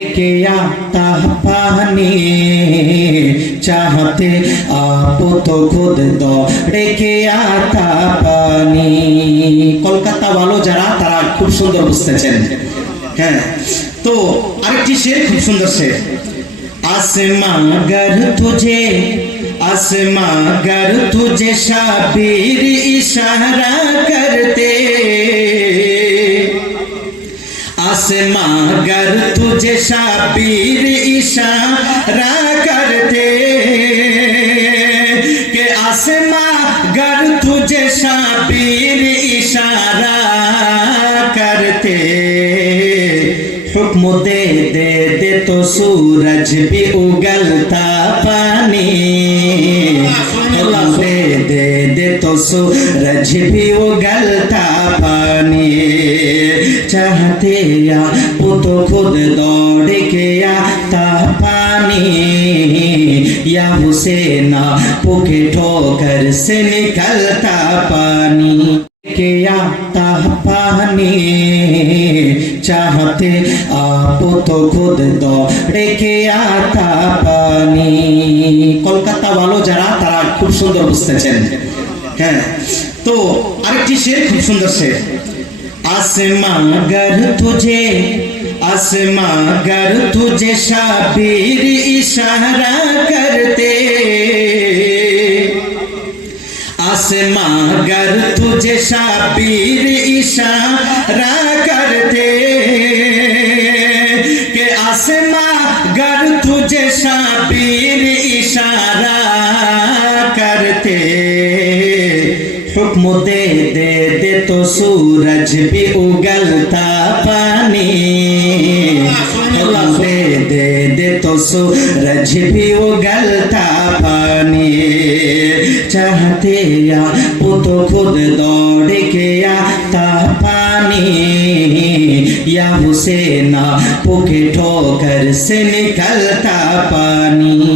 के आता पानी चाहते आप तो खुद दौड़े के आता पानी। কলকাতা ভালো যারা তারা খুব সুন্দর বুঝতেছেন। হ্যাঁ, তো আরেকটি শের খুব সুন্দর শের। आसमां गर तुझे शाबीर इशारा करते, आसमां गर तुझे शाबीर इशारा करते, के आसमां गर तुझे शाबीर इशारा करते, हुक्म दे दे दे तो सूरज भी उगलता पानी, हुक्म दे दे दे तो सूरज भी उगलता पानी। चाहते या वो तो खुद दौड़ के आता पानी, या हुसैन पुके ठोकर से निकलता पानी के आता पानी। चाहते आप तो खुद दौड़े के आता पानी। কলকাতা ভালো যারা তারা খুব সুন্দর বুঝতেছেন। হ্যাঁ, তো আরেকটি শের খুব সুন্দর শের। आसमां गर तुझे शाबीर इशारा करते, आसमां गर तुझे शाबीर इशारा करते, के आसमां गर तुझे शाबीर इशारा करते, हुक्म दे दे दे तो सूरज भी उगलता पानी, हुक्म दे दे दे तो सूरज भी उगलता पानी। चाहते या वो तो खुद दौड़ के आता पानी, या हुसैन पुके ठोकर से निकलता पानी।